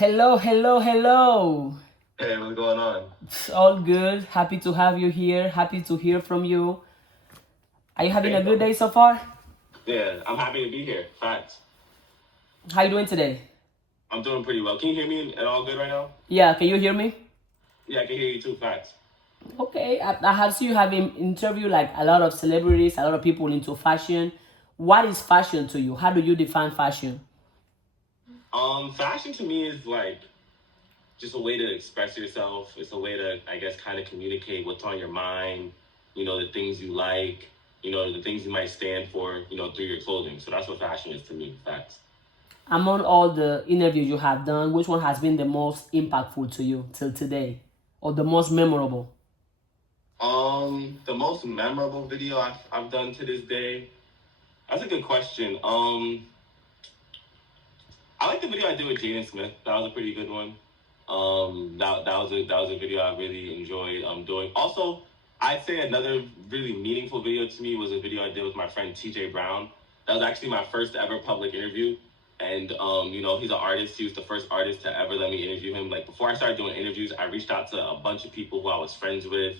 Hello, hello, hello. Hey, what's going on? It's all good. Happy to have you here. Happy to hear from you. Are you having a Thank good you. day so far? Yeah, I'm happy to be here. Facts. How you doing today? I'm doing pretty well. Can you hear me at all good right now? Yeah, can you hear me? Yeah, I can hear you too. Facts. Okay, I have seen you having interview like a lot of celebrities, a lot of people into fashion. What is fashion to you? How do you define fashion? Fashion to me is like just a way to express yourself. It's a way to, I guess, kind of communicate what's on your mind. The things you like. The things you might stand for. Through your clothing. So that's what fashion is to me. Facts. Among all the interviews you have done, which one has been the most impactful to you till today? Or the most memorable? The most memorable video I've done to this day. That's a good question. I like the video I did with Jaden Smith. That was a pretty good one. That was a video I really enjoyed doing. Also, I'd say another really meaningful video to me was a video I did with my friend TJ Brown. That was actually my first ever public interview. And he's an artist. He was the first artist to ever let me interview him. Like before I started doing interviews, I reached out to a bunch of people who I was friends with.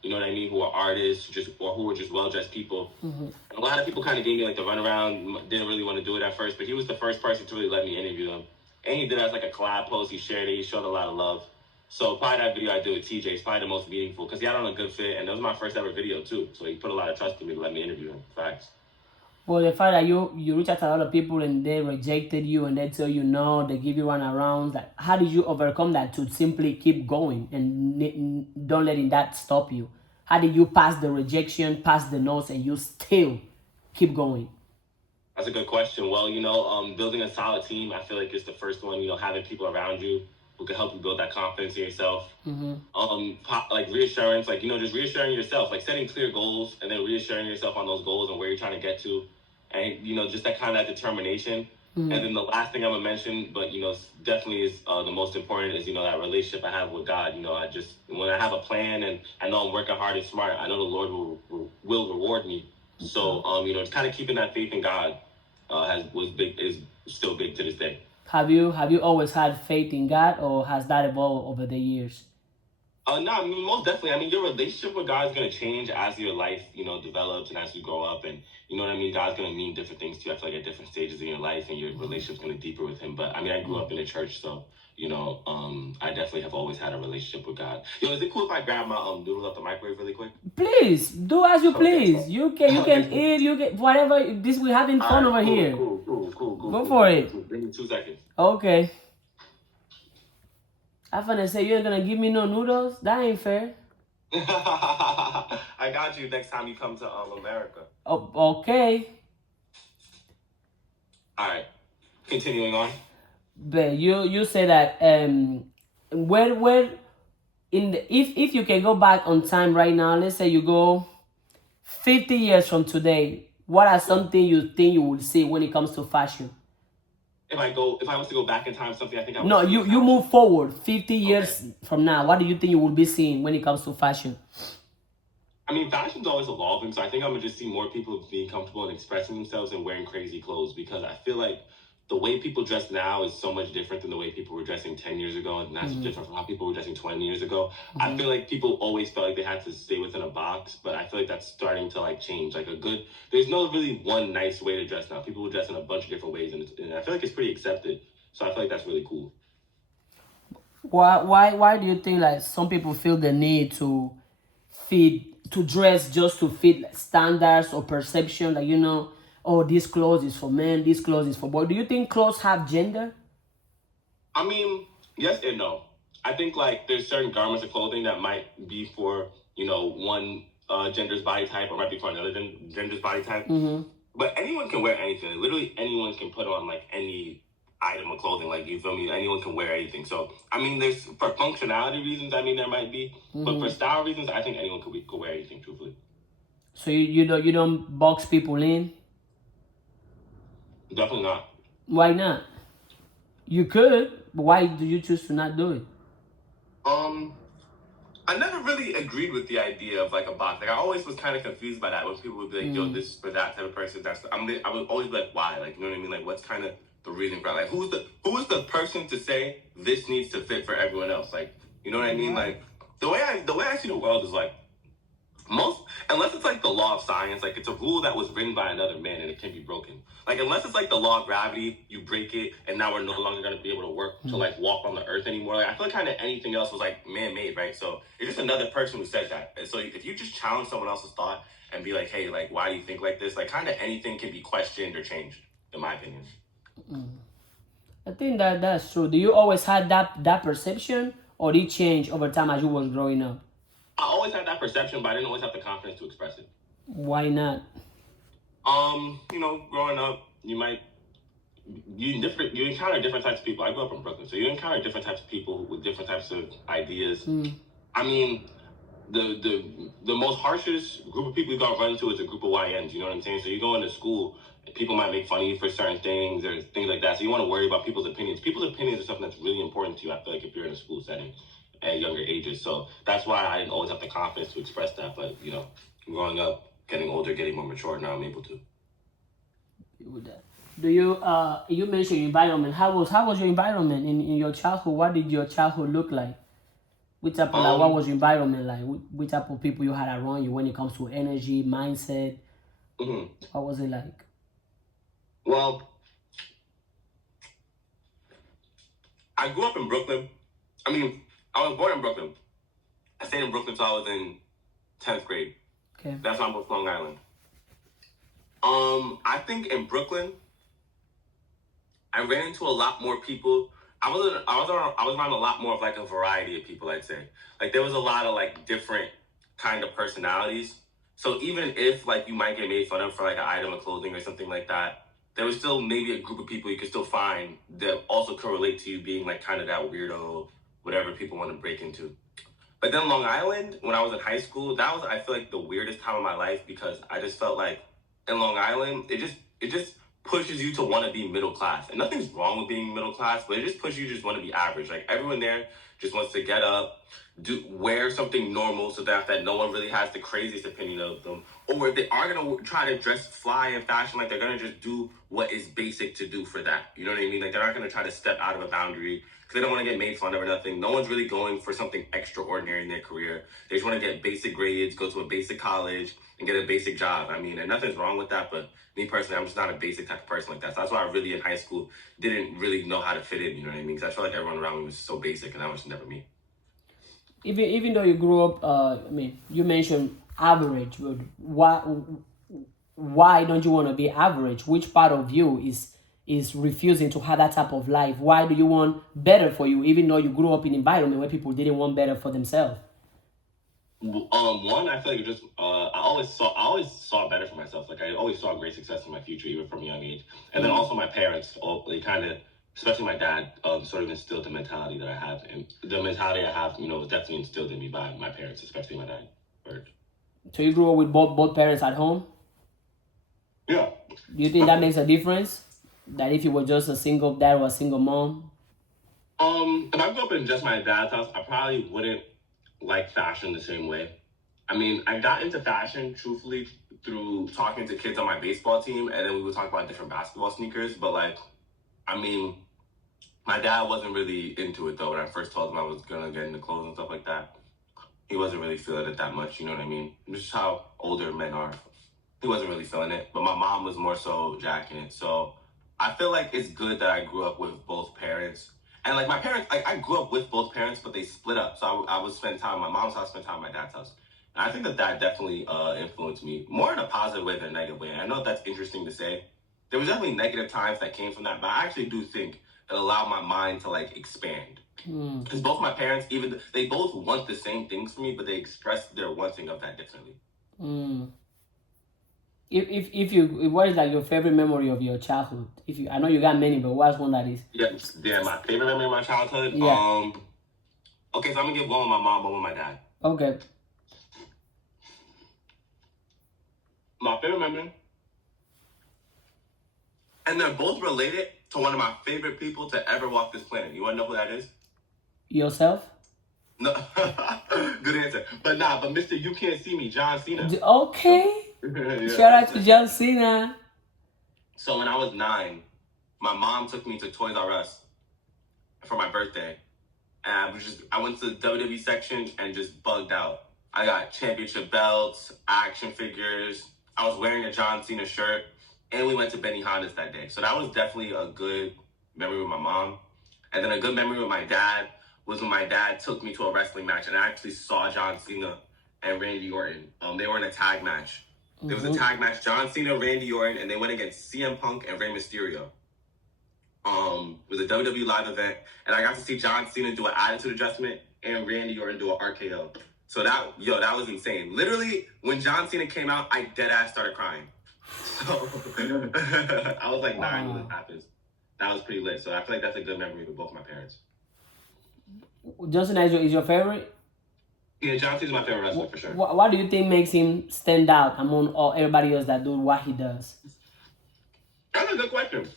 You know what I mean? Who are artists, who were just well dressed people. And a lot of people kind of gave me like the runaround. Didn't really want to do it at first, but he was the first person to really let me interview him. And he did it as like a collab post. He shared it. He showed a lot of love. So probably that video I did with TJ is probably the most meaningful because he had on a good fit, and that was my first ever video too. So he put a lot of trust in me to let me interview him. Facts. Well, the fact that you reach out to a lot of people and they rejected you and they tell you no, they give you runarounds. Like, how did you overcome that to simply keep going and don't letting that stop you? How did you pass the rejection, pass the no's, and you still keep going? That's a good question. Well, building a solid team, I feel like is the first one. Having people around you who can help you build that confidence in yourself. Like reassurance, like just reassuring yourself, like setting clear goals and then reassuring yourself on those goals and where you're trying to get to, and just that kind of that determination. And then the last thing I'm gonna mention, but definitely is the most important is that relationship I have with God. I just when I have a plan and I know I'm working hard and smart, I know the Lord will reward me. So it's kind of keeping that faith in God is still big to this day. Have you always had faith in God, or has that evolved over the years? No, I mean most definitely. I mean your relationship with God is gonna change as your life, develops and as you grow up, and you know what I mean. God's gonna mean different things to you. I feel like at different stages in your life, and your relationship's gonna deeper with Him. But I mean, I grew up in a church, so I definitely have always had a relationship with God. Yo, is it cool if I grab my noodles out the microwave really quick? Please do as you Okay. please. You can eat. You get whatever. This we're having fun over Cool, here. cool. Go for it. Give me 2 seconds. Okay. I'm gonna say you ain't gonna give me no noodles. That ain't fair. I got you next time you come to America. Oh, okay. All right. Continuing on. But you say that where in the if you can go back on time right now, let's say you go 50 years from today, what are something you think you would see when it comes to fashion? If I was to go back in time, something I think I would No, see you move forward 50 years from now. What do you think you will be seeing when it comes to fashion? I mean, fashion's always evolving, so I think I'm gonna just see more people being comfortable and expressing themselves and wearing crazy clothes because I feel like the way people dress now is so much different than the way people were dressing 10 years ago, and that's different from how people were dressing 20 years ago. I feel like people always felt like they had to stay within a box, but I feel like that's starting to like change. There's no really one nice way to dress now. People will dress in a bunch of different ways, and I feel like it's pretty accepted. So I feel like that's really cool. Why do you think like some people feel the need to dress just to fit like, standards or perception, like oh, this clothes is for men, this clothes is for boys? Do you think clothes have gender? I mean, yes and no. I think like there's certain garments of clothing that might be for one gender's body type or might be for another gender's body type. But anyone can wear anything. Literally anyone can put on like any item of clothing. Like you feel me? Anyone can wear anything. So I mean, there's for functionality reasons. I mean, there might be, but for style reasons, I think anyone could wear anything. Truthfully. So you don't box people in? Definitely not. Why not? You could, but why do you choose to not do it? I never really agreed with the idea of like a box. Like I always was kind of confused by that when people would be like, "Yo, this is for that type of person." I would always be like, "Why?" Like you know what I mean? Like what's kind of the reason for it. Like, who's the person to say this needs to fit for everyone else? Like, you know what I mean? Like, the way I see the world is like, most, unless it's like the law of science, like it's a rule that was written by another man and it can be broken. Like, unless it's like the law of gravity, you break it and now we're no longer going to be able to work to like walk on the earth anymore. Like, I feel like kind of anything else was like man-made, right? So it's just another person who said that. And so if you just challenge someone else's thought and be like, hey, like, why do you think like this? Like, kind of anything can be questioned or changed, in my opinion. I think that that's true. Do you always had that perception, or did it change over time as you was growing up? I always had that perception, but I didn't always have the confidence to express it. Why not? You know, growing up, you encounter different types of people. I grew up in Brooklyn, so you encounter different types of people with different types of ideas. I mean, the most harshest group of people you're gonna run into is a group of YNs. You know what I'm saying? So you go into school, people might make fun of you for certain things or things like that. So you want to worry about people's opinions. People's opinions are something that's really important to you. I feel like if you're in a school setting at younger ages, so that's why I didn't always have the confidence to express that. But you know, growing up, getting older, getting more mature, now I'm able to. Do you you mentioned environment? How was your environment in your childhood? What did your childhood look like? Which type of what was your environment like? Which type of people you had around you when it comes to energy, mindset? What was it like? Well, I grew up in Brooklyn. I mean, I was born in Brooklyn. I stayed in Brooklyn until I was in 10th grade. Okay. That's why I'm from Long Island. I think in Brooklyn, I ran into a lot more people. I was around a lot more of like a variety of people, I'd say. Like there was a lot of like different kind of personalities. So even if like you might get made fun of for like an item of clothing or something like that, there was still maybe a group of people you could still find that also could relate to you being like kind of that weirdo, whatever people want to break into. But then Long Island, when I was in high school, that was, I feel like, the weirdest time of my life because I just felt like in Long Island, it just pushes you to want to be middle class. And nothing's wrong with being middle class, but it just pushes you to just want to be average. Like everyone there just wants to get up, wear something normal so that no one really has the craziest opinion of them. Or if they are going to try to dress fly and fashion, like they're going to just do what is basic to do for that. You know what I mean? Like they're not going to try to step out of a boundary because they don't want to get made fun of or nothing. No one's really going for something extraordinary in their career. They just want to get basic grades, go to a basic college, and get a basic job. I mean, and nothing's wrong with that, but me personally, I'm just not a basic type of person like that. So that's why I really, in high school, didn't really know how to fit in, you know what I mean? Because I felt like everyone around me was so basic, and that was never me. Even though you grew up, I mean, you mentioned average, but why don't you want to be average? Which part of you is refusing to have that type of life? Why do you want better for you, even though you grew up in an environment where people didn't want better for themselves? One, I feel like just I always saw better for myself. Like I always saw great success in my future, even from a young age. And then also my parents, they kind of, especially my dad, sort of instilled the mentality that I have, and the mentality I have, was definitely instilled in me by my parents, especially my dad. So you grew up with both parents at home? Yeah. Do you think that makes a difference? That if you were just a single dad or a single mom? If I grew up in just my dad's house, I probably wouldn't like fashion the same way. I mean, I got into fashion, truthfully, through talking to kids on my baseball team, and then we would talk about different basketball sneakers. But like, I mean, my dad wasn't really into it though. When I first told him I was gonna get into clothes and stuff like that, he wasn't really feeling it that much. You know what I mean? Just how older men are. He wasn't really feeling it, but my mom was more so jacking it. So I feel like it's good that I grew up with both parents. And like my parents, I grew up with both parents, but they split up. So I would spend time at my mom's house, spend time at my dad's house. And I think that definitely influenced me more in a positive way than a negative way. And I know that's interesting to say. There was definitely negative times that came from that, but I actually do think it allowed my mind to like expand. Because both my parents, they both want the same things for me, but they express their wanting of that differently. What is like your favorite memory of your childhood? I know you got many, but what's one that is? Yeah, my favorite memory of my childhood. Yeah. Okay, so I'm gonna give one with my mom, one with my dad. Okay. My favorite memory, and they're both related to one of my favorite people to ever walk this planet. You wanna know who that is? Yourself? No, good answer. But Mr. You Can't See Me, John Cena. Okay. Yeah. Shout out to John Cena. So when I was 9, my mom took me to Toys R Us for my birthday. And I went to the WWE section and just bugged out. I got championship belts, action figures. I was wearing a John Cena shirt, and we went to Benny Honda's that day. So that was definitely a good memory with my mom. And then a good memory with my dad was when my dad took me to a wrestling match, and I actually saw John Cena and Randy Orton. They were in a tag match. There was a tag match, John Cena, Randy Orton, and they went against CM Punk and Rey Mysterio. It was a WWE live event, and I got to see John Cena do an attitude adjustment and Randy Orton do an RKO. So that was insane. Literally, when John Cena came out, I dead ass started crying. So I was like 9 when this happens. That was pretty lit. So I feel like that's a good memory with both my parents. Justin is your favorite? Yeah, John Cena's my favorite wrestler for sure. What do you think makes him stand out among everybody else that do what he does? That's a good question.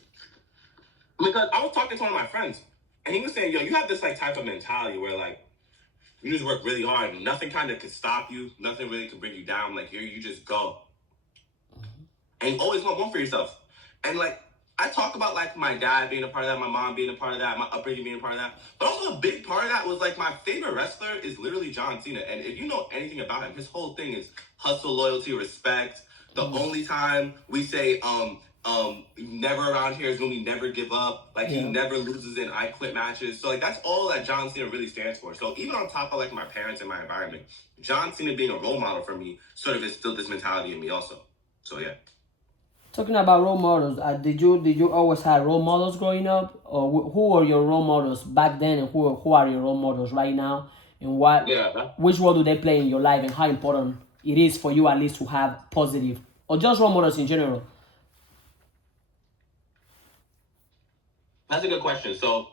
Because I was talking to one of my friends, and he was saying, yo, you have this like type of mentality where like you just work really hard and nothing kind of can stop you, nothing really can bring you down. Like you just go. And you always want one for yourself. And like I talk about like my dad being a part of that, my mom being a part of that, my upbringing being a part of that. But also a big part of that was like my favorite wrestler is literally John Cena. And if you know anything about him, his whole thing is hustle, loyalty, respect. The only time we say never around here is when we never give up. Like he never loses in I quit matches. So like that's all that John Cena really stands for. So even on top of like my parents and my environment, John Cena being a role model for me sort of instilled this mentality in me also. So yeah. Talking about role models, did you always have role models growing up, or who were your role models back then, and who are your role models right now, and which role do they play in your life, and how important it is for you at least to have positive or just role models in general? That's a good question. So,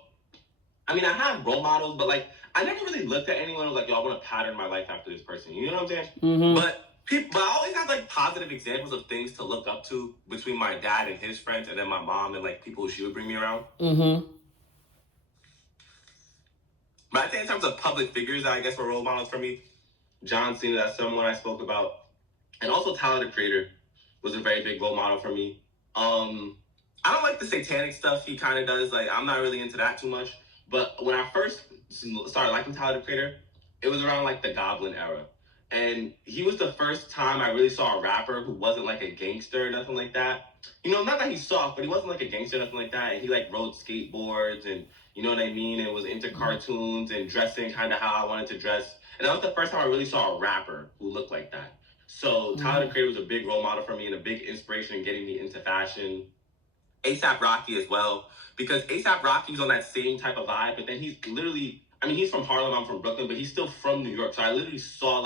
I mean, I have role models, but like I never really looked at anyone and was like, yo, I want to pattern my life after this person. You know what I'm saying? Mm-hmm. But I always have like positive examples of things to look up to between my dad and his friends, and then my mom and like people she would bring me around. Mm-hmm. But I think in terms of public figures, I guess were role models for me. John Cena, that's someone I spoke about, and also Tyler the Creator was a very big role model for me. I don't like the satanic stuff he kind of does. Like I'm not really into that too much. But when I first started liking Tyler the Creator, it was around like the Goblin era. And he was the first time I really saw a rapper who wasn't like a gangster or nothing like that. You know, not that he's soft, but he wasn't like a gangster or nothing like that. And he like rode skateboards and you know what I mean? And was into cartoons and dressing kind of how I wanted to dress. And that was the first time I really saw a rapper who looked like that. So Tyler the Creator was a big role model for me and a big inspiration in getting me into fashion. A$AP Rocky as well, because A$AP Rocky's on that same type of vibe, but then he's literally, I mean, he's from Harlem, I'm from Brooklyn, but he's still from New York. So I literally saw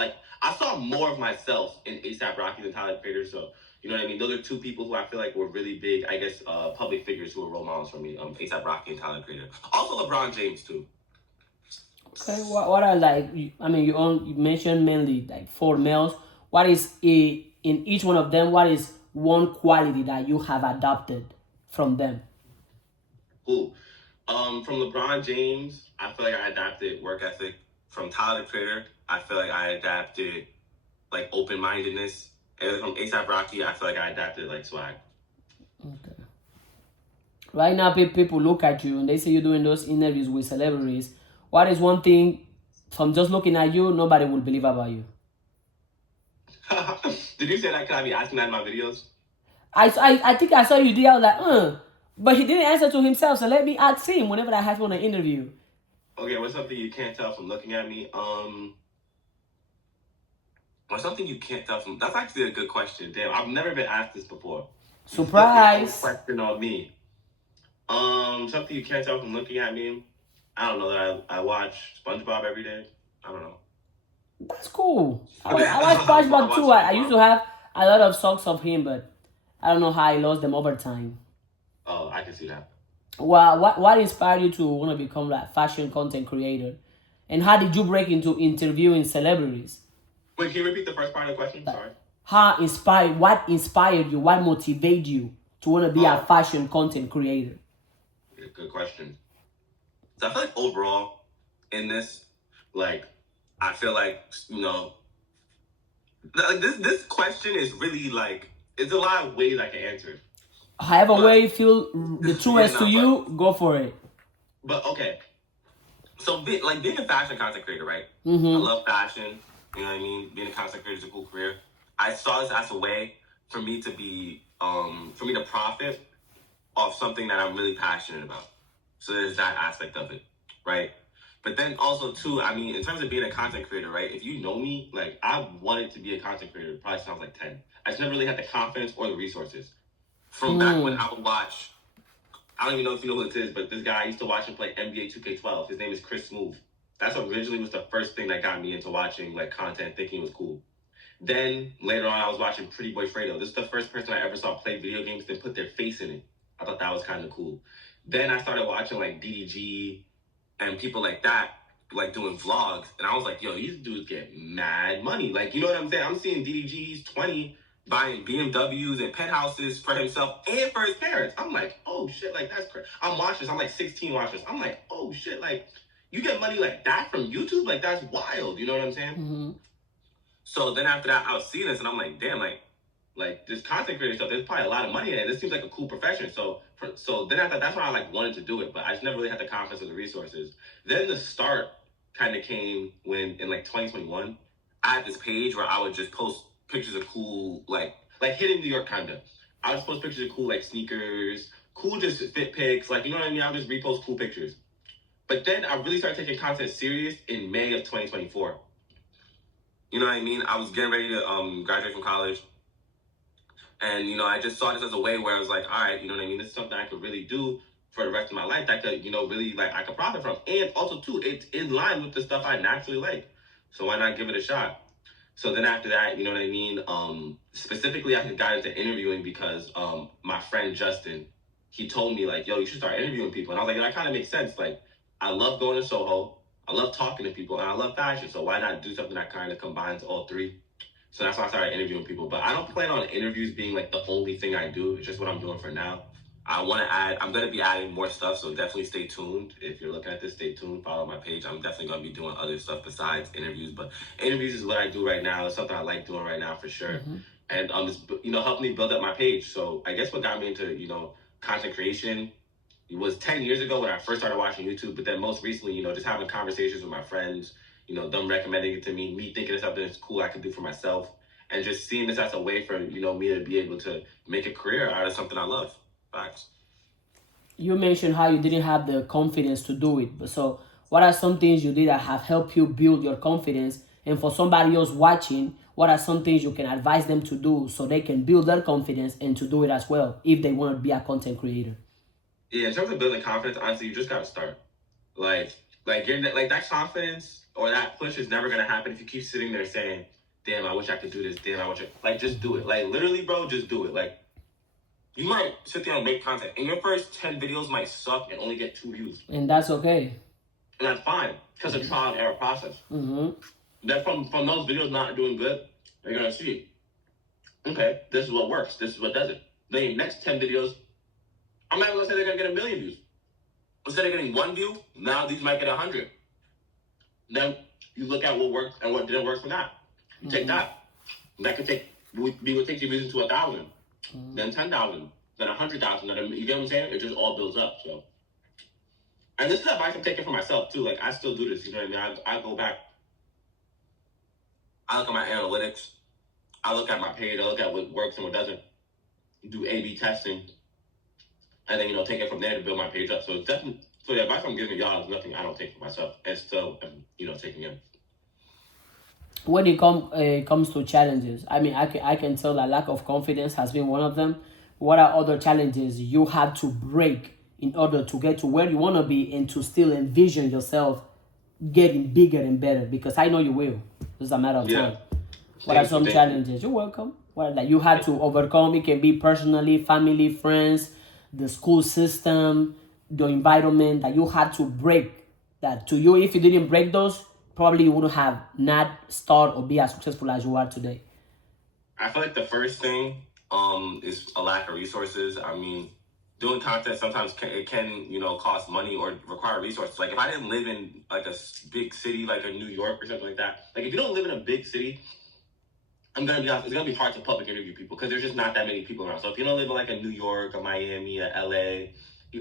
more of myself in A$AP Rocky than Tyler the Creator. So, you know what I mean? Those are two people who I feel like were really big, I guess, public figures who were role models for me, A$AP Rocky and Tyler the Creator. Also LeBron James, too. Okay, what are like, I mean, you mentioned mainly like 4 males. What is in each one of them, what is one quality that you have adopted from them? Cool. From LeBron James, I feel like I adapted work ethic. From Tyler the Creator, I feel like I adapted like open-mindedness. And from A$AP Rocky, I feel like I adapted like swag. Okay. Right now, people look at you and they say you're doing those interviews with celebrities. What is one thing from just looking at you, nobody will believe about you? Did you say that? Could I be asking that in my videos? I think I saw you did. I was like, but he didn't answer to himself. So let me ask him whenever I have him on an interview. Okay, what's something you can't tell from looking at me? What's something you can't tell from? That's actually a good question. Damn, I've never been asked this before. Surprise! Question on me. Something you can't tell from looking at me. I don't know that I watch SpongeBob every day. I don't know. That's cool. I like SpongeBob too. I used to have a lot of socks of him, but I don't know how I lost them over time. Oh, I can see that. Well, what inspired you to want to become like fashion content creator, and how did you break into interviewing celebrities? Wait, can you repeat the first part of the question? Sorry. What inspired you? What motivated you to want to be a fashion content creator? Good question. So I feel like overall in this, like, I feel like, you know, this question is really like, it's a lot of ways I can answer it. However way you feel the truest to you, go for it. But okay, so being a fashion content creator, right? I love fashion. You know what I mean? Being a content creator is a cool career. I saw this as a way for me to profit off something that I'm really passionate about. So there's that aspect of it, right? But then also too, I mean, in terms of being a content creator, right? If you know me, like I wanted to be a content creator, probably sounds like 10. I just never really had the confidence or the resources. From back when I would watch, I don't even know if you know who it is, but this guy I used to watch him play NBA 2K12. His name is Chris Smooth. That's originally was the first thing that got me into watching like content, thinking it was cool. Then later on, I was watching Pretty Boy Fredo. This is the first person I ever saw play video games and put their face in it. I thought that was kind of cool. Then I started watching like DDG and people like that, like doing vlogs. And I was like, yo, these dudes get mad money. Like, you know what I'm saying? I'm seeing DDG, he's 20, buying BMWs and penthouses for himself and for his parents. I'm like, oh shit, like that's crazy. I'm watching this. I'm like 16 watchers. I'm like, oh shit, like you get money like that from YouTube? Like that's wild. You know what I'm saying? So then after that, I was seeing this and I'm like, damn, like this content creator stuff, there's probably a lot of money in it. This seems like a cool profession. So then after that's why I like wanted to do it, but I just never really had the confidence or the resources. Then the start kind of came when in like 2021, I had this page where I would just post pictures of cool like hidden New York kind of. I would just post pictures of cool like sneakers, cool just fit pics, like you know what I mean. I would just repost cool pictures. But then I really started taking content serious in May of 2024. You know what I mean? I was getting ready to graduate from college. And, you know, I just saw this as a way where I was like, all right, you know what I mean? This is something I could really do for the rest of my life that could, you know, really, like, I could profit from. And also, too, it's in line with the stuff I naturally like. So why not give it a shot? So then after that, you know what I mean? Specifically, I got into interviewing because my friend Justin, he told me, like, yo, you should start interviewing people. And I was like, that kind of makes sense. Like, I love going to Soho. I love talking to people. And I love fashion. So why not do something that kind of combines all three? So that's why I started interviewing people. But I don't plan on interviews being like the only thing I do. It's just what I'm doing for now. I'm going to be adding more stuff. So definitely stay tuned. If you're looking at this, stay tuned. Follow my page. I'm definitely going to be doing other stuff besides interviews. But interviews is what I do right now. It's something I like doing right now for sure. And it's, you know, helped me build up my page. So I guess what got me into, you know, content creation, it was 10 years ago when I first started watching YouTube. But then most recently, you know, just having conversations with my friends, you know, them recommending it to me thinking it's something that's cool I could do for myself, and just seeing this as a way for, you know, me to be able to make a career out of something I love. Facts. You mentioned how you didn't have the confidence to do it. But so what are some things you did that have helped you build your confidence? And for somebody else watching, what are some things you can advise them to do so they can build their confidence and to do it as well if they want to be a content creator? Yeah, in terms of building confidence, honestly, you just gotta start. Like that confidence or that push is never gonna happen if you keep sitting there saying, "Damn, I wish I could do this. Damn, I wish I..." Like, just do it. Like, literally, bro, just do it. Like, you might sit there and make content, and your first 10 videos might suck and only get 2 views, And that's okay. and that's fine because it's a trial and error process. That from those videos not doing good, you're gonna see, okay, this is what works. This is what doesn't. Then your next 10 videos, I'm not gonna say they're gonna get 1 million views. Instead of getting 1 view, now these might get 100. Then you look at what worked and what didn't work from that. You take that. That could take, we would take your views to 1,000, then 10,000, then 100,000. Then you get what I'm saying? It just all builds up. So, and this is advice I'm taking for myself too. Like I still do this. You know what I mean? I go back. I look at my analytics. I look at my page. I look at what works and what doesn't. Do A/B testing, and then, you know, take it from there to build my page up. So it's definitely, so the advice I'm giving y'all is nothing I don't take for myself, and still, you know, taking it. When it comes to challenges, I mean, I can tell that lack of confidence has been one of them. What are other challenges you had to break in order to get to where you want to be and to still envision yourself getting bigger and better? Because I know you will. It's a matter of time. What are some challenges? You're welcome. What that you had to overcome? It can be personally, family, friends, the school system, the environment that you had to break. That to you, if you didn't break those, probably you wouldn't have not start or be as successful as you are today. I feel like the first thing is a lack of resources. I mean, doing content sometimes it can, you know, cost money or require resources. Like if I didn't live in like a big city, like a New York or something like that, like if you don't live in a big city, I'm gonna be honest, it's gonna be hard to public interview people because there's just not that many people around. So if you don't live in like a New York, a Miami, a LA,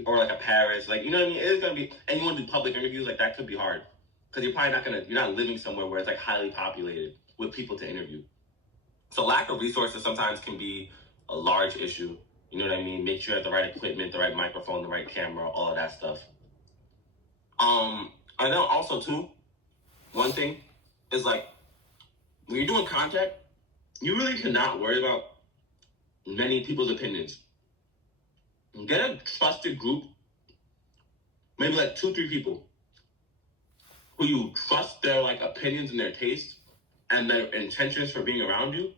or like a Paris, like you know what I mean, it's gonna be, and you want to do public interviews, like that could be hard because you're not living somewhere where it's like highly populated with people to interview. So lack of resources sometimes can be a large issue. You know what I mean? Make sure you have the right equipment, the right microphone, the right camera, all of that stuff. And then also too, one thing is like when you're doing content, you really cannot worry about many people's opinions. Get a trusted group, maybe like 2-3 people who you trust their like opinions and their tastes and their intentions for being around you,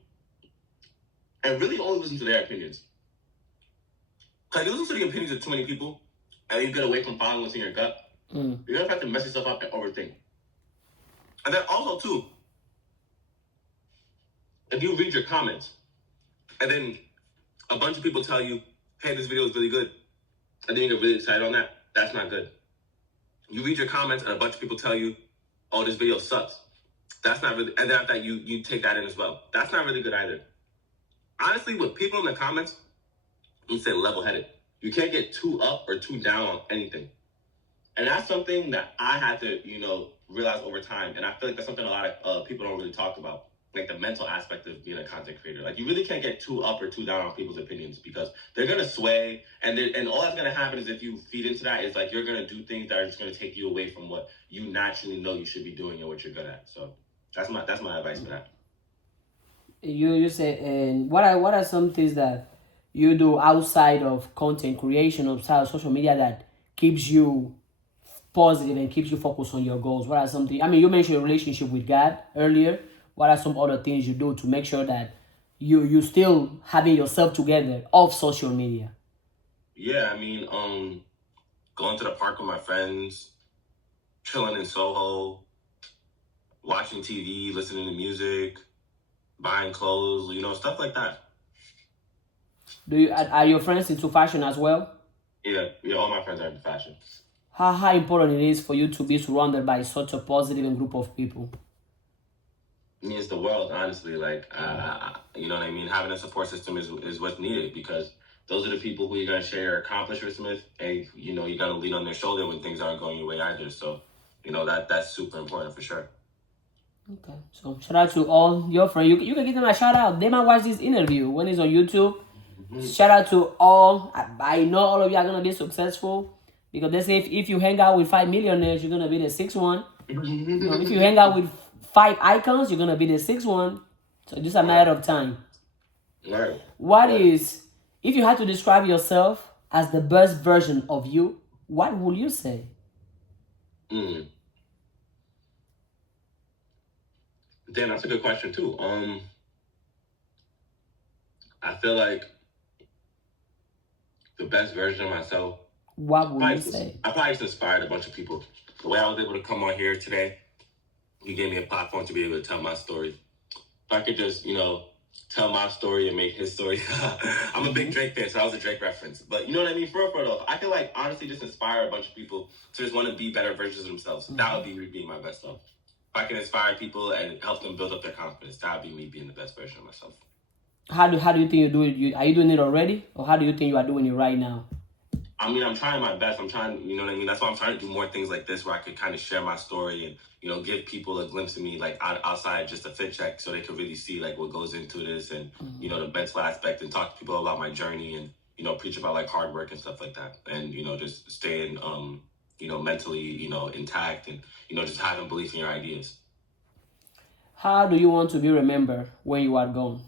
and really only listen to their opinions. Because you listen to the opinions of too many people, and you get away from following what's in your gut, you're gonna have to mess yourself up and overthink. And then also too, if you read your comments, and then a bunch of people tell you, hey, this video is really good, and then you get really excited on that, that's not good. You read your comments and a bunch of people tell you, oh, this video sucks. That's not really, and then after that, you take that in as well. That's not really good either. Honestly, with people in the comments, you say level-headed. You can't get too up or too down on anything. And that's something that I had to, realize over time. And I feel like that's something a lot of people don't really talk about. Like the mental aspect of being a content creator. Like you really can't get too up or too down on people's opinions because they're gonna sway, and all that's gonna happen is if you feed into that is like you're gonna do things that are just gonna take you away from what you naturally know you should be doing and what you're good at. So that's my advice for that. You say, and what are some things that you do outside of content creation, outside of social media, that keeps you positive and keeps you focused on your goals? What are some things? I mean, you mentioned your relationship with God earlier. What are some other things you do to make sure that you still having yourself together off social media? Yeah, I mean, going to the park with my friends, chilling in Soho, watching TV, listening to music, buying clothes, stuff like that. Are your friends into fashion as well? Yeah, all my friends are into fashion. How important it is for you to be surrounded by such a positive and group of people? It means the world, honestly. Like, you know what I mean? Having a support system is what's needed because those are the people who you're going to share your accomplishments with, and, you got to lean on their shoulder when things aren't going your way either. So, that's super important for sure. Okay, so shout out to all your friends. You can give them a shout out. They might watch this interview when it's on YouTube. Shout out to all. I know all of you are going to be successful because they say if you hang out with 5 millionaires, you're going to be the 6th one. If you hang out with 5 icons, you're gonna be the 6th one. So just a matter of time. Right. What is, if you had to describe yourself as the best version of you, what would you say? Damn, that's a good question too. I feel like the best version of myself. What would you say? I probably just inspired a bunch of people. The way I was able to come on here today, you gave me a platform to be able to tell my story. If I could just, tell my story and make his story. I'm a big Drake fan, so that was a Drake reference. But you know what I mean? For real though, I could honestly just inspire a bunch of people to just want to be better versions of themselves. That would be me being my best self. If I can inspire people and help them build up their confidence, that would be me being the best version of myself. How do you think you do it? Are you doing it already? Or how do you think you are doing it right now? I mean, I'm trying my best. I'm trying, you know what I mean? That's why I'm trying to do more things like this where I could kind of share my story and, give people a glimpse of me, like outside just a fit check so they could really see like what goes into this and, the mental aspect, and talk to people about my journey and, preach about like hard work and stuff like that. And, just staying, mentally, intact and, just having belief in your ideas. How do you want to be remembered when you are gone?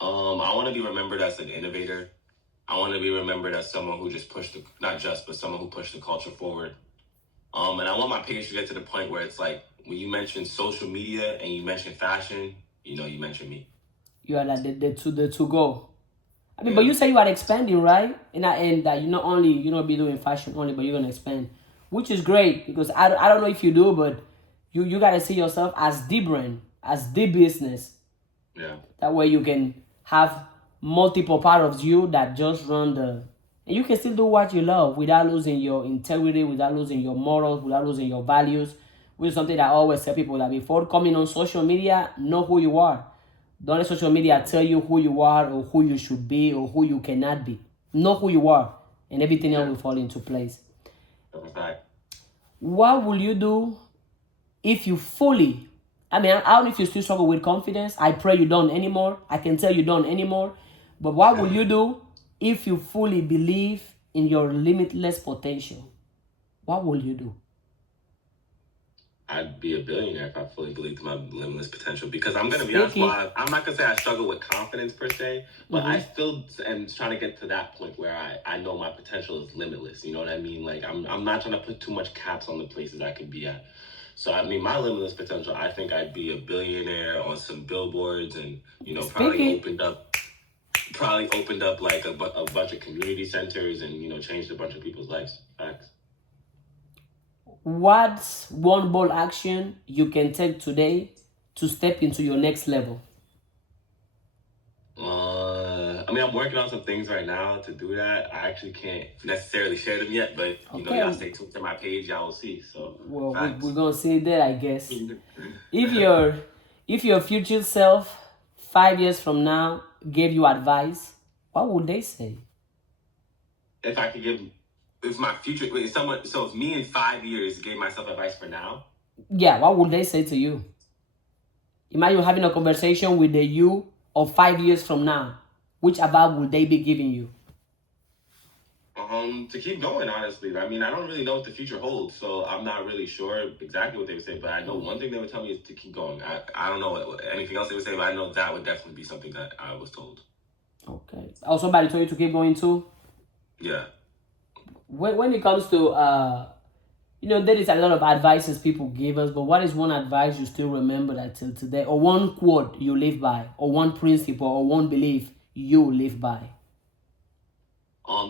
I want to be remembered as an innovator. I want to be remembered as someone who just but someone who pushed the culture forward. And I want my page to get to the point where it's like, when you mention social media and you mention fashion, you mention me. You are like the to go. I mean, but you say you are expanding, right? And that you not only, be doing fashion only, but you're going to expand, which is great because I don't know if you do, but you got to see yourself as the brand, as the business. Yeah. That way you can have multiple parts of you that just run and you can still do what you love without losing your integrity, without losing your morals, without losing your values, which is something that I always tell people, that before coming on social media, know who you are. Don't let social media tell you who you are or who you should be or who you cannot be. Know who you are, and everything else will fall into place. Okay. What will you do if you fully, I mean, I don't know if you still struggle with confidence. I pray you don't anymore. I can tell you don't anymore. But what will you do if you fully believe in your limitless potential? What will you do? I'd be a billionaire if I fully believed in my limitless potential, because I'm going to be honest, while I'm not going to say I struggle with confidence per se, but I still am trying to get to that point where I know my potential is limitless. You know what I mean? Like, I'm not trying to put too much caps on the places I could be at. So, I mean, my limitless potential, I think I'd be a billionaire on some billboards and, you know, probably opened up like a bunch of community centers and, you know, changed a bunch of people's lives. Facts. What's one bold action you can take today to step into your next level? I mean, I'm working on some things right now to do that. I actually can't necessarily share them yet, but you know, y'all stay tuned to my page, y'all will see. So, well, we're gonna see that, I guess. if your future self 5 years from now gave you advice, what would they say? If I could give, if my future, wait, someone, so if me in 5 years gave myself advice for now, yeah, what would they say to you? Imagine having a conversation with the you of 5 years from now. Which advice would they be giving you? To keep going, honestly. I mean, I don't really know what the future holds, so I'm not really sure exactly what they would say, but I know one thing they would tell me is to keep going. I don't know anything else they would say, but I know that would definitely be something that I was told. Okay. Oh, somebody told you to keep going too? Yeah. When it comes to, you know, there is a lot of advices people give us, but what is one advice you still remember that till today? Or one quote you live by? Or one principle or one belief you live by?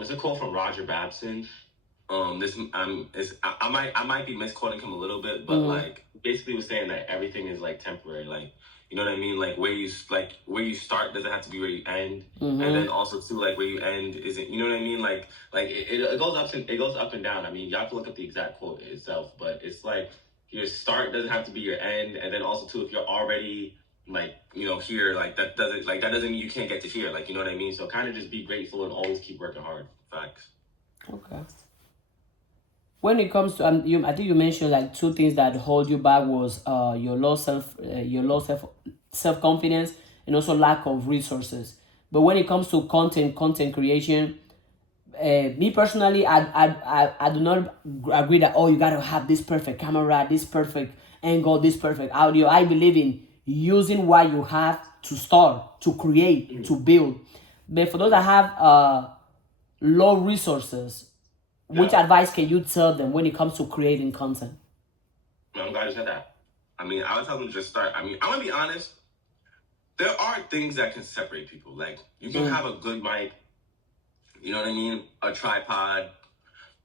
It's a quote from Roger Babson. I might be misquoting him a little bit, but like basically was saying that everything is like temporary, like, you know what I mean? Like where you start doesn't have to be where you end, and then also too, like where you end isn't, you know what I mean? Like it goes up and down. I mean, you have to look up the exact quote itself, but it's like your start doesn't have to be your end, and then also too, if you're already like, you know, here, like that doesn't mean you can't get to here, like, you know what I mean? So kind of just be grateful and always keep working hard. Facts. Okay. When it comes to, I think you mentioned like two things that hold you back was your low self confidence, and also lack of resources. But when it comes to content creation, me personally, I do not agree that, oh, you gotta have this perfect camera, this perfect angle, this perfect audio. I believe in using what you have to start, to create, to build. But for those that have low resources, which advice can you tell them when it comes to creating content? I'm glad you said that. I mean, I would tell them to just start. I mean, I'm gonna be honest. There are things that can separate people. Like, you can have a good mic, you know what I mean, a tripod,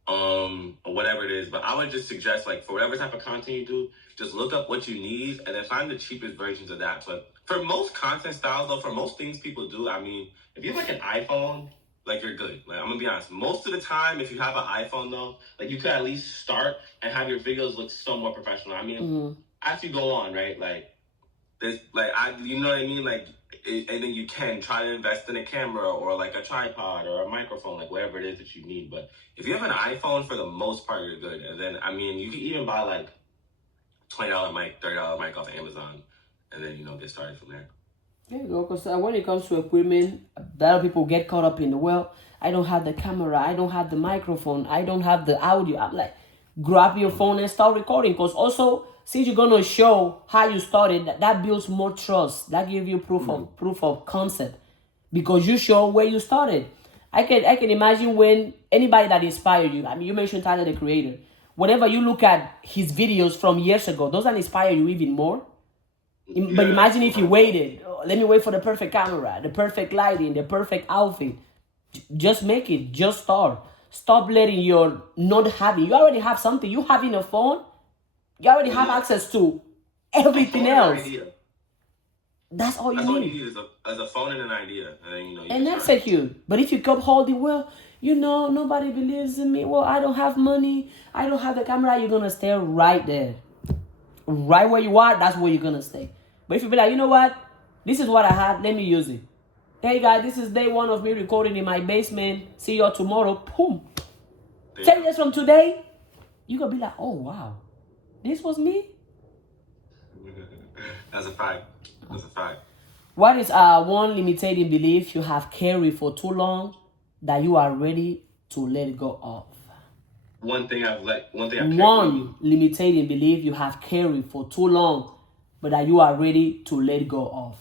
or whatever it is. But I would just suggest, like, for whatever type of content you do, just look up what you need and then find the cheapest versions of that. But for most content styles, though, for most things people do, I mean, if you have like an iPhone, like, you're good. Like, I'm gonna be honest. Most of the time, if you have an iPhone, though, like, you could at least start and have your videos look somewhat professional. I mean, as you go on, right? Like, there's, like, you know what I mean? Like, and then you can try to invest in a camera or like a tripod or a microphone, like whatever it is that you need. But if you have an iPhone, for the most part, you're good. And then, I mean, you can even buy like $20 mic, $30 mic off Amazon, and then, you know, get started from there. There you go. Because when it comes to equipment, a lot of people get caught up in the, well, I don't have the camera, I don't have the microphone, I don't have the audio. I'm like, grab your phone and start recording. Because also, since you're gonna show how you started, that builds more trust. That gives you proof of concept, because you show where you started. I can imagine when anybody that inspired you. I mean, you mentioned Tyler the Creator. Whenever you look at his videos from years ago, doesn't inspire you even more? But imagine if you waited. Oh, let me wait for the perfect camera, the perfect lighting, the perfect outfit. Just make it. Just start. Stop letting your not having. You already have something. You having a phone. You already have access to everything else. That's all you need. That's all you need is a phone and an idea. And then, you know, and that's it. But if you keep holding, well, you know, nobody believes in me. Well, I don't have money. I don't have the camera. You're going to stay right there. right where you are, that's where you're gonna stay. But if you be like, you know what, this is what I had, let me use it. Hey guys, this is day 1 of me recording in my basement. See y'all tomorrow. Boom. 10 years from today, you're gonna be like, oh wow, this was me. That's a fact. That's a fact. What is one limiting belief you have carried for too long that you are ready to let go of? One One limiting belief you have carried for too long, but that you are ready to let go of.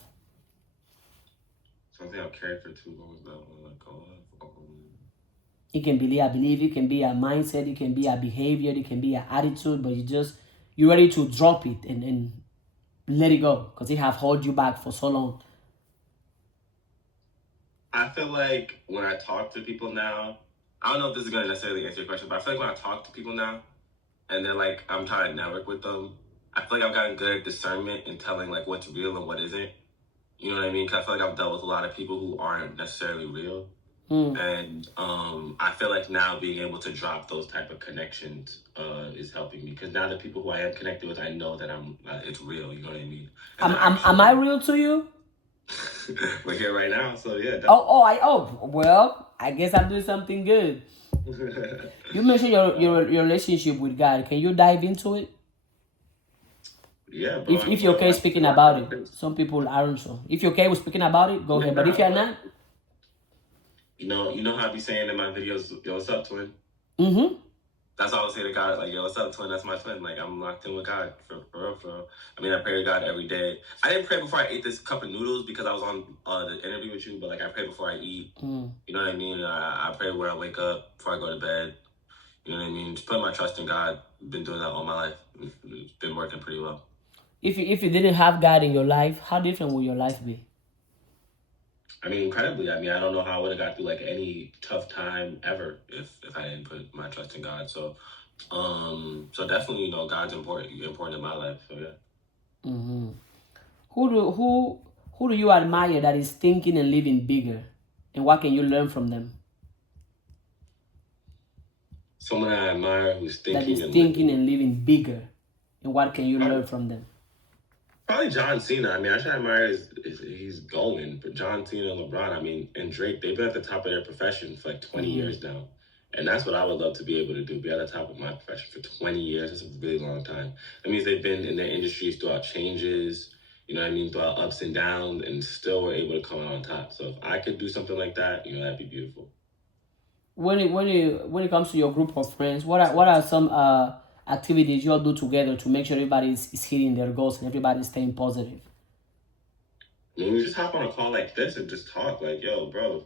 Something I've carried for too long that I want to let go of. It can be a belief, it can be a mindset, it can be a behavior, it can be an attitude, but you're ready to drop it and let it go because it have held you back for so long. I feel like when I talk to people now, I don't know if this is going to necessarily answer your question, but I feel like when I talk to people now and they're like, I'm trying to network with them, I feel like I've gotten good at discernment and telling like what's real and what isn't. You know what I mean? Because I feel like I've dealt with a lot of people who aren't necessarily real. And I feel like now being able to drop those type of connections is helping me. Because now the people who I am connected with, I know that it's real. You know what I mean? Am I real to you? We're here right now, so yeah. Well, I guess I'm doing something good. You mentioned your relationship with God. Can you dive into it? Yeah, bro. If you're okay speaking about it. Some people aren't so. If you're okay with speaking about it, go ahead. But if you're not, you know how I be saying in my videos, yo, what's up, twin? That's all I say to God, like, yo, what's up, twin? That's my twin. Like, I'm locked in with God, for real. I mean, I pray to God every day. I didn't pray before I ate this cup of noodles because I was on the interview with you, but, like, I pray before I eat. You know what I mean? I pray where I wake up, before I go to bed. You know what I mean? Just put my trust in God. Been doing that all my life. It's been working pretty well. If you didn't have God in your life, how different would your life be? I mean, incredibly. I mean, I don't know how I would have got through like any tough time ever if I didn't put my trust in God. So, so definitely, you know, God's important in my life. So yeah. Who do you admire that is thinking and living bigger, and what can you learn from them? Someone I admire who's thinking and living bigger, and what can you learn from them? Probably John Cena. I mean, I should admire he's going, but John Cena and LeBron, I mean, and Drake, they've been at the top of their profession for like 20 years now. And that's what I would love to be able to do, be at the top of my profession for 20 years. That's a really long time. That means they've been in their industries throughout changes, you know what I mean, throughout ups and downs, and still were able to come out on top. So if I could do something like that, you know, that'd be beautiful. When it comes to your group of friends, what are some activities you all do together to make sure everybody is hitting their goals and everybody is staying positive? I mean, we just hop on a call like this and just talk like, yo, bro,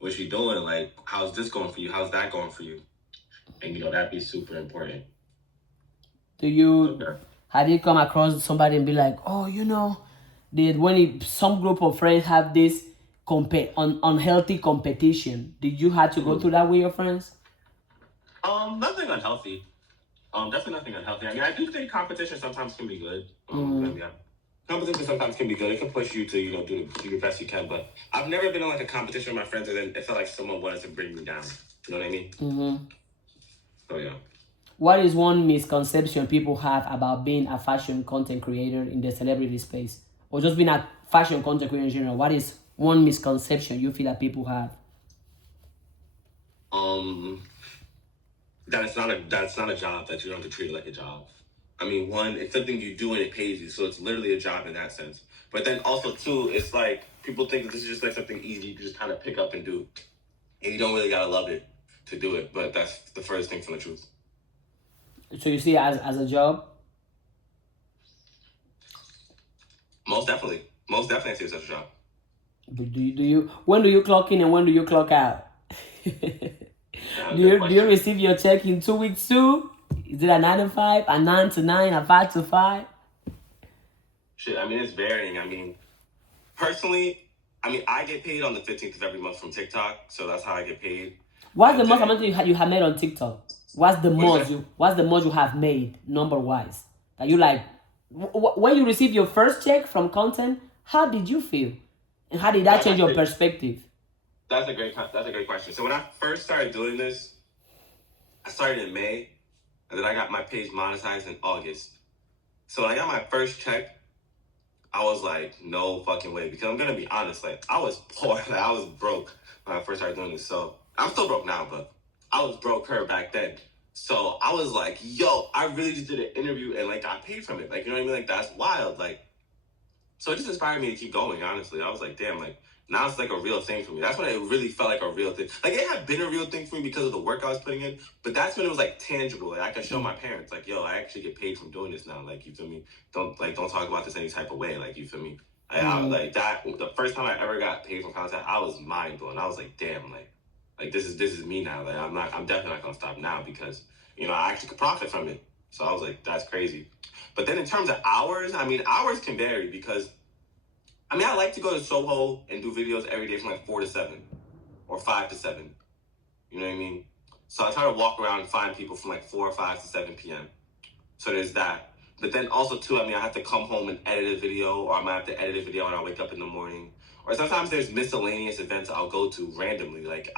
what you doing? Like, how's this going for you? How's that going for you? And, you know, that'd be super important. Have you come across somebody and be like, oh, you know, some group of friends have this unhealthy competition, did you have to go through that with your friends? Nothing unhealthy. Definitely nothing unhealthy. I mean, I do think competition sometimes can be good. Yeah. Competition sometimes can be good. It can push you to, you know, do the best you can. But I've never been in like a competition with my friends and then it felt like someone wanted to bring me down. You know what I mean? So yeah. What is one misconception people have about being a fashion content creator in the celebrity space, or just being a fashion content creator in general? What is one misconception you feel that people have? That's not a job, that you don't have to treat it like a job. I mean, one, it's something you do and it pays you, so it's literally a job in that sense. But then also, two, it's like people think that this is just like something easy you can just kind of pick up and do, and you don't really gotta love it to do it. But that's the furthest thing from the truth. So you see it as a job? Most definitely I see it as a job. But when do you clock in and when do you clock out? Do you receive your check in 2 weeks too? Is it a 9 to 5, a 9 to 9, a 5 to 5? Shit, I mean, it's varying. I mean, personally, I mean, I get paid on the 15th of every month from TikTok, so that's how I get paid. What's the most amount you have made on TikTok? What's the most you have made number wise? That you like when you receive your first check from content? How did you feel, and how did that change your perspective? That's a great question. So when I first started doing this, I started in May, and then I got my page monetized in August. So when I got my first check, I was like, no fucking way. Because I'm gonna be honest, like I was poor, like I was broke when I first started doing this. So I'm still broke now, but I was broke her back then. So I was like, yo, I really just did an interview and like got paid from it. Like, you know what I mean? Like that's wild. Like, so it just inspired me to keep going, honestly. I was like, damn, like now it's like a real thing for me. That's when it really felt like a real thing. Like it had been a real thing for me because of the work I was putting in, but that's when it was like tangible. Like I could show my parents, like, yo, I actually get paid from doing this now. Like, you feel me? Don't talk about this any type of way. Like, you feel me? Like that. The first time I ever got paid from content, I was mind blown. I was like, damn, like this is me now. Like I'm definitely not gonna stop now because I actually could profit from it. So I was like, that's crazy. But then in terms of hours, I mean, hours can vary because I like to go to Soho and do videos every day from like 4 to 7 or 5 to 7. You know what I mean? So I try to walk around and find people from like 4 or 5 to 7 p.m. So there's that. But then also too, I have to come home and edit a video, or I might have to edit a video when I wake up in the morning. Or sometimes there's miscellaneous events I'll go to randomly. Like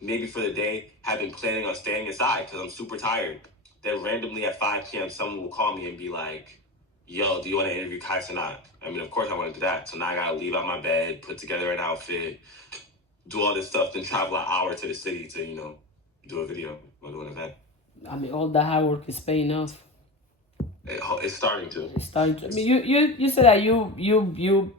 maybe for the day have been planning on staying inside because I'm super tired. Then randomly at 5 p.m. someone will call me and be like, yo, do you want to interview Kai Cenat? Of course I want to do that. So now I gotta leave out my bed, put together an outfit, do all this stuff, then travel an hour to the city to, do a video or do an event. All that hard work is paying off. It's starting to. It's starting to. You said that you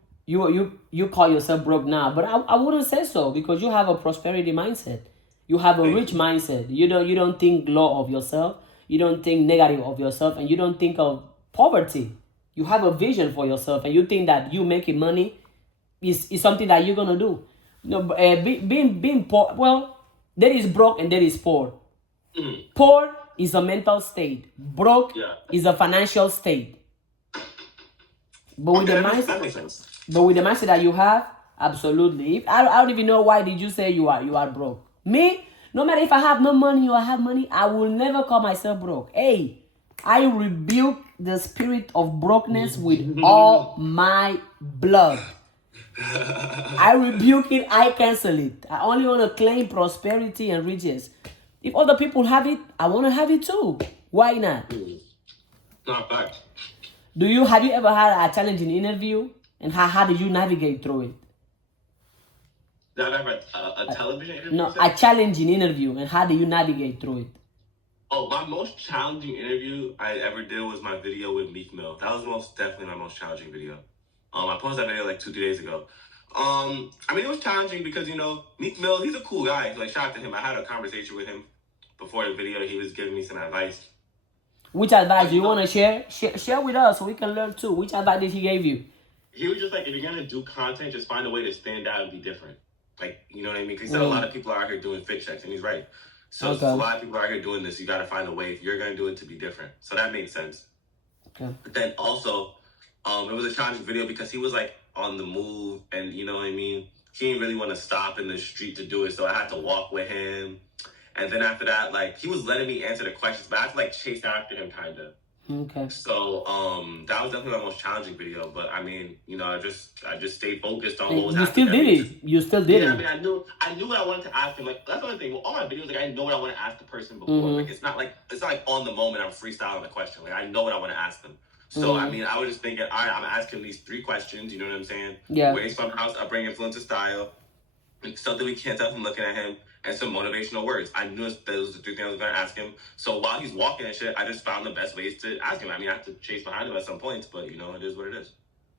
call yourself broke now, but I wouldn't say so because you have a prosperity mindset. You have a rich mindset. You don't think low of yourself. You don't think negative of yourself, and you don't think of poverty. You have a vision for yourself, and you think that you making money is something that you're gonna do. No, being poor. Well, there is broke and there is poor. Poor is a mental state. Broke is a financial state. But with the mindset that you have, absolutely. I don't even know why did you say you are broke. Me, no matter if I have no money or I have money, I will never call myself broke. Hey, I rebuke the spirit of brokenness with all my blood. I rebuke it. I cancel it. I only want to claim prosperity and riches. If other people have it, I want to have it too. Why not? Not bad. Have you ever had a challenging interview, and how did you navigate through it? Did I ever a television interview? No, a challenging interview, and how do you navigate through it? Oh, my most challenging interview I ever did was my video with Meek Mill. That was definitely my most challenging video. I posted that video like 2-3 days ago. It was challenging because Meek Mill, he's a cool guy. Like, shout out to him. I had a conversation with him before the video. He was giving me some advice. Which advice do you want to share? Share with us so we can learn too. Which advice did he give you? He was just like, if you're gonna do content, just find a way to stand out and be different. Like, you know what I mean? Because he said a lot of people are out here doing fit checks, and he's right. So a lot of people are out here doing this. You got to find a way if you're gonna do it to be different. So that made sense. Okay. But then also, it was a challenging video because he was like on the move, and you know what I mean. He didn't really want to stop in the street to do it, so I had to walk with him. And then after that, like, he was letting me answer the questions, but I had to like chase after him, kind of. Okay. So that was definitely my most challenging video, but I just stayed focused on what was happening. You still did it. I knew what I wanted to ask him. Like, that's the other thing. Well, all my videos, like, I know what I want to ask the person before. Like, it's not like on the moment I'm freestyling the question. Like, I know what I want to ask them. So I was just thinking, all right, I'm asking these 3 questions. You know what I'm saying? Yeah. Where he's from, house, upbringing, influence, style. Something we can't tell from looking at him, and some motivational words. I knew those were the 3 things I was going to ask him. So while he's walking and shit, I just found the best ways to ask him. I have to chase behind him at some points, but it is what it is.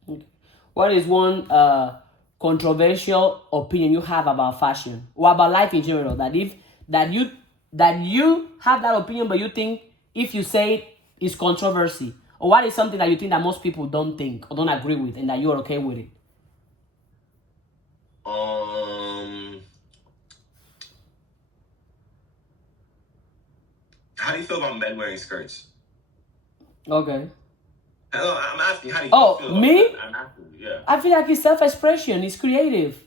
Okay. What is one controversial opinion you have about fashion or about life in general? That you have that opinion, but you think if you say it, it's controversy? Or what is something that you think that most people don't think or don't agree with, and that you're okay with it? How do you feel about men wearing skirts? Okay. Hello, I'm asking, how do you feel about me? That? I'm asking, yeah. I feel like it's self-expression. It's creative.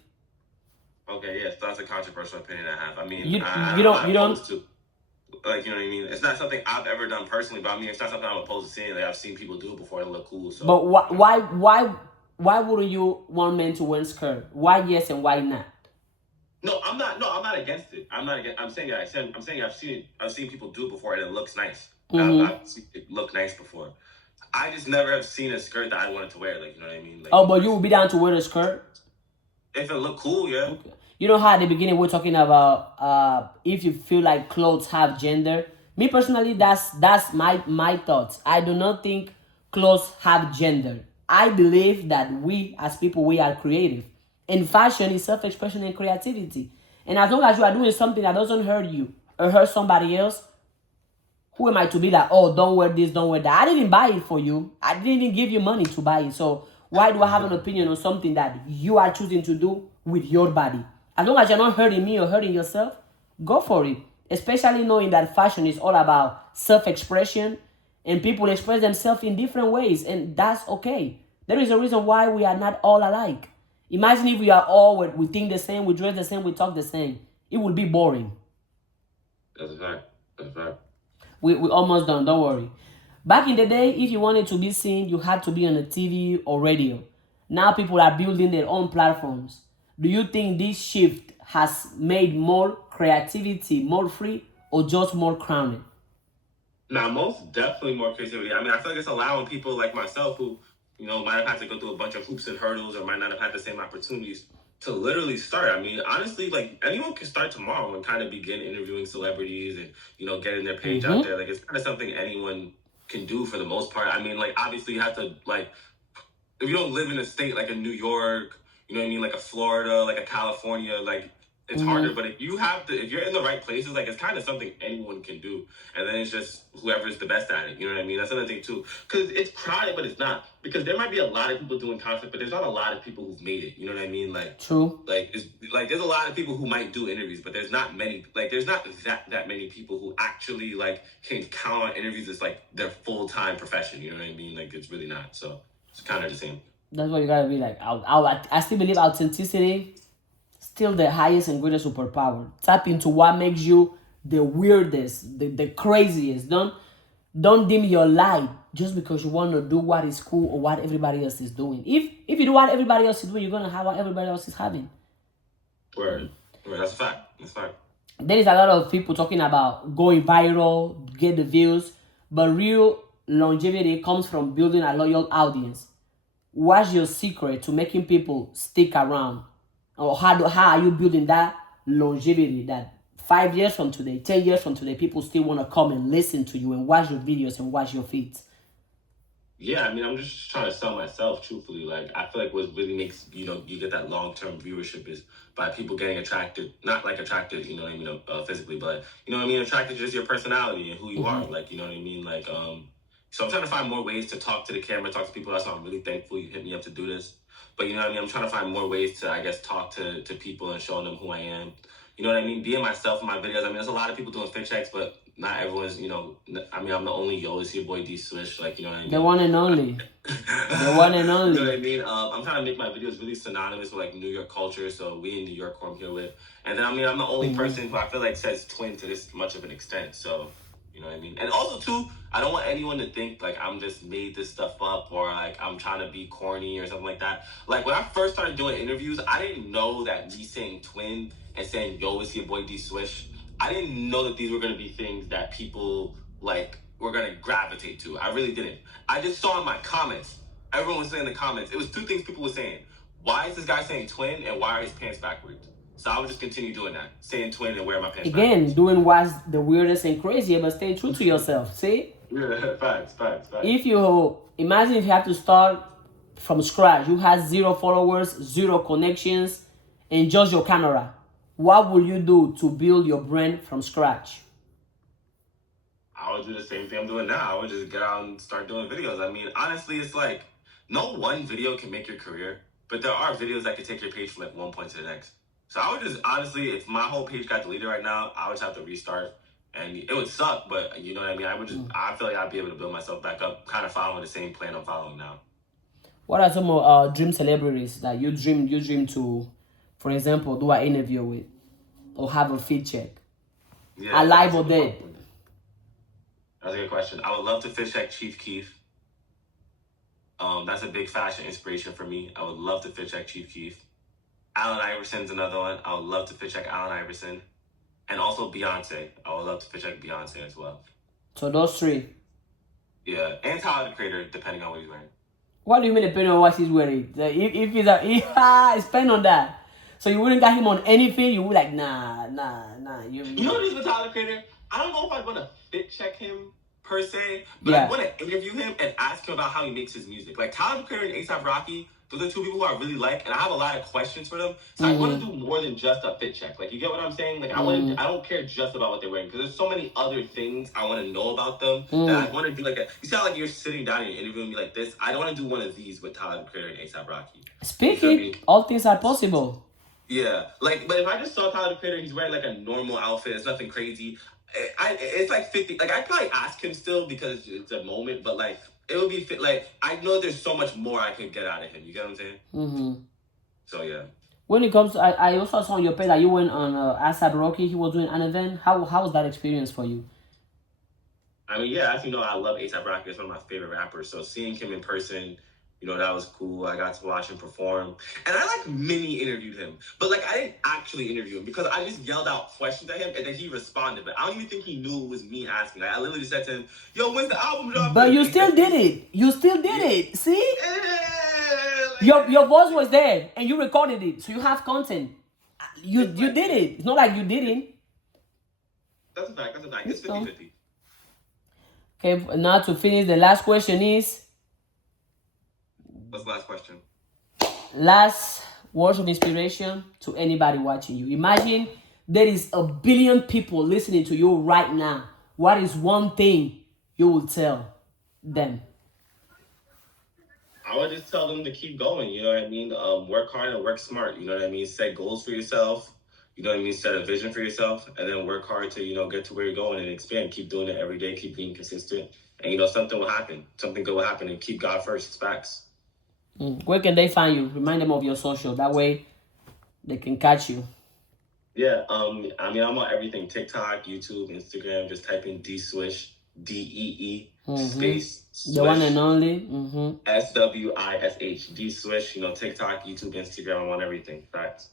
Okay, yes, that's a controversial opinion I have. You don't. To, like, you know what I mean? It's not something I've ever done personally, but it's not something I'm opposed to seeing. Like, I've seen people do it before and look cool. So. But why wouldn't you want men to wear skirt? Why yes and why not? No, I'm not against it. I'm saying I've seen people do it before and it looks nice. I've seen it look nice before. I just never have seen a skirt that I wanted to wear. Like, you know what I mean? Like, Oh, but you will be down to wear a skirt? if it looked cool, yeah. Okay. You know how at the beginning we're talking about if you feel like clothes have gender. Me personally, that's my thoughts. I do not think clothes have gender. I believe that we as people we are creative, and fashion is self-expression and creativity. And as long as you are doing something that doesn't hurt you or hurt somebody else, who am I to be like, oh, don't wear this, don't wear that? I didn't buy it for you. I didn't even give you money to buy it. So why do I have an opinion on something that you are choosing to do with your body? As long as you're not hurting me or hurting yourself, go for it. Especially knowing that fashion is all about self-expression and people express themselves in different ways, and that's okay. There is a reason why we are not all alike. Imagine if we are all, we think the same, we dress the same, we talk the same. It would be boring. That's a fact. That's a fact. We almost done, don't worry. Back in the day, if you wanted to be seen, you had to be on a TV or radio. Now people are building their own platforms. Do you think this shift has made more creativity more free or just more crowded? Now, most definitely more creativity. I mean, I feel like it's allowing people like myself who, you know, might have had to go through a bunch of hoops and hurdles or might not have had the same opportunities to literally start. I mean, honestly, like anyone can start tomorrow and kind of begin interviewing celebrities and, you know, getting their page out there. Like it's kind of something anyone can do for the most part. I mean, like obviously you have to like if you don't live in a state like a New York, you know what I mean, like a Florida, like a California, like it's harder. But if you have to, if you're in the right places, like it's kind of something anyone can do, and then it's just whoever's the best at it. You know what I mean? That's another thing too, because it's crowded, but it's not. Because there might be a lot of people doing content, but there's not a lot of people who've made it. You know what I mean? Like True. like it's like there's a lot of people who might do interviews, but there's not many. Like there's not that many people who actually like can count on interviews as like their full-time profession. You know what I mean? Like it's really not. So it's kind of the same. That's what you gotta be like. I still believe authenticity still the highest and greatest superpower. Tap into what makes you the weirdest, the craziest. Don't dim your light just because you want to do what is cool or what everybody else is doing. If you do what everybody else is doing, you're gonna have what everybody else is having. Word. That's a fact. That's a fact. There is a lot of people talking about going viral, get the views, but real longevity comes from building a loyal audience. What's your secret to making people stick around? Or how are you building that longevity that 5 years from today, 10 years from today, people still want to come and listen to you and watch your videos and watch your feeds? Yeah, I mean, I'm just trying to sell myself, truthfully. Like, I feel like what really makes, you know, you get that long-term viewership is by people getting attracted, not like attracted, you know what I mean, physically, but, you know what I mean, attracted to just your personality and who you are. Like, you know what I mean? Like, so I'm trying to find more ways to talk to the camera, talk to people. That's why I'm really thankful you hit me up to do this. But, you know what I mean? I'm trying to find more ways to, I guess, talk to people and showing them who I am. You know what I mean? Being myself in my videos. I mean, there's a lot of people doing fit checks, but not everyone's, you know, I mean, I'm the only yo, it's your boy Deeswishh, like, you know what I mean? The one and only. The one and only. You know what I mean? I'm trying to make my videos really synonymous with like New York culture. So we in New York, who I'm here with. And then I mean, I'm the only person who I feel like says twin to this much of an extent. So you know what I mean? And also too, I don't want anyone to think like I'm just made this stuff up or like I'm trying to be corny or something like that. Like when I first started doing interviews, I didn't know that me saying twin and saying yo, it's your boy Deeswishh, I didn't know that these were gonna be things that people like were gonna gravitate to. I really didn't. I just saw in my comments, everyone was saying in the comments, it was two things people were saying. Why is this guy saying twin and why are his pants backwards? So I would just continue doing that, saying twin and wearing my pants Again, backwards. doing what's the weirdest and craziest, but staying true to yourself. See? Yeah, facts. If you imagine if you have to start from scratch, you have 0 followers, 0 connections, and just your camera, what will you do to build your brand from scratch? I would do the same thing I'm doing now. I would just get out and start doing videos. I mean, honestly, it's like no one video can make your career, but there are videos that can take your page from like one point to the next. So I would just honestly, if my whole page got deleted right now, I would just have to restart. And it would suck, but you know what I mean? I would just, I feel like I'd be able to build myself back up, kind of following the same plan I'm following now. What are some of dream celebrities that you dream to, for example, do an interview with or have a feed check? Yeah, Alive or dead? That's a good question. I would love to fish check Chief Keef. That's a big fashion inspiration for me. I would love to fit check Chief Keef. Allen Iverson's another one. I would love to fit check Allen Iverson. And also Beyonce. I would love to fit check Beyonce as well. So those 3. Yeah, and Tyler the Creator, depending on what he's wearing. What do you mean depending on what he's wearing? If he's spend on that. So you wouldn't got him on anything, you would like, nah. You know what it is with Tyler the Creator? I don't know if I'd want to fit check him per se, but Yeah. I want to interview him and ask him about how he makes his music. Like Tyler the Creator and A$AP Rocky, those are two people who I really like, and I have a lot of questions for them. So I want to do more than just a fit check. Like, you get what I'm saying? Like, I don't care just about what they're wearing, because there's so many other things I want to know about them that I want to do. Like, you sound like you're sitting down and you're interviewing me like this. I don't want to do one of these with Tyler the Creator and A$AP Rocky. Speaking, all things are possible. Yeah, like, but if I just saw Tyler the Creator, he's wearing like a normal outfit. It's nothing crazy. It's like 50. Like, I'd probably ask him still because it's a moment, but like, it would be like, I know there's so much more I could get out of him. You get what I'm saying? So yeah. When it comes to, I also saw on your page that you went on A$AP Rocky. He was doing an event. How was that experience for you? I mean, yeah, as you know, I love A$AP Rocky. It's one of my favorite rappers. So seeing him in person, you know, that was cool. I got to watch him perform. And I like mini interviewed him. But like, I didn't actually interview him because I just yelled out questions at him and then he responded. But I don't even think he knew it was me asking. Like, I literally said to him, yo, when's the album dropping? But you still did it. You still did it. See? Your voice was there and you recorded it. So you have content. You did it. It's not like you didn't. That's a fact. It's 50-50. Okay, now to finish, the last question is... What's the last question? Last words of inspiration to anybody watching you. Imagine there is 1 billion people listening to you right now. What is one thing you will tell them? I would just tell them to keep going, you know what I mean? Work hard and work smart, you know what I mean? Set goals for yourself, you know what I mean? Set a vision for yourself, and then work hard to, you know, get to where you're going and expand. Keep doing it every day, keep being consistent, and, you know, something will happen. Something good will happen, and keep God first. It's facts. Where can they find you? Remind them of your social. That way they can catch you. Yeah, I mean, I'm on everything. TikTok, YouTube, Instagram. Just type in Deeswishh, DEE, space, swish. The one and only. SWISH, Deeswishh. You know, TikTok, YouTube, Instagram. I'm on everything. Facts.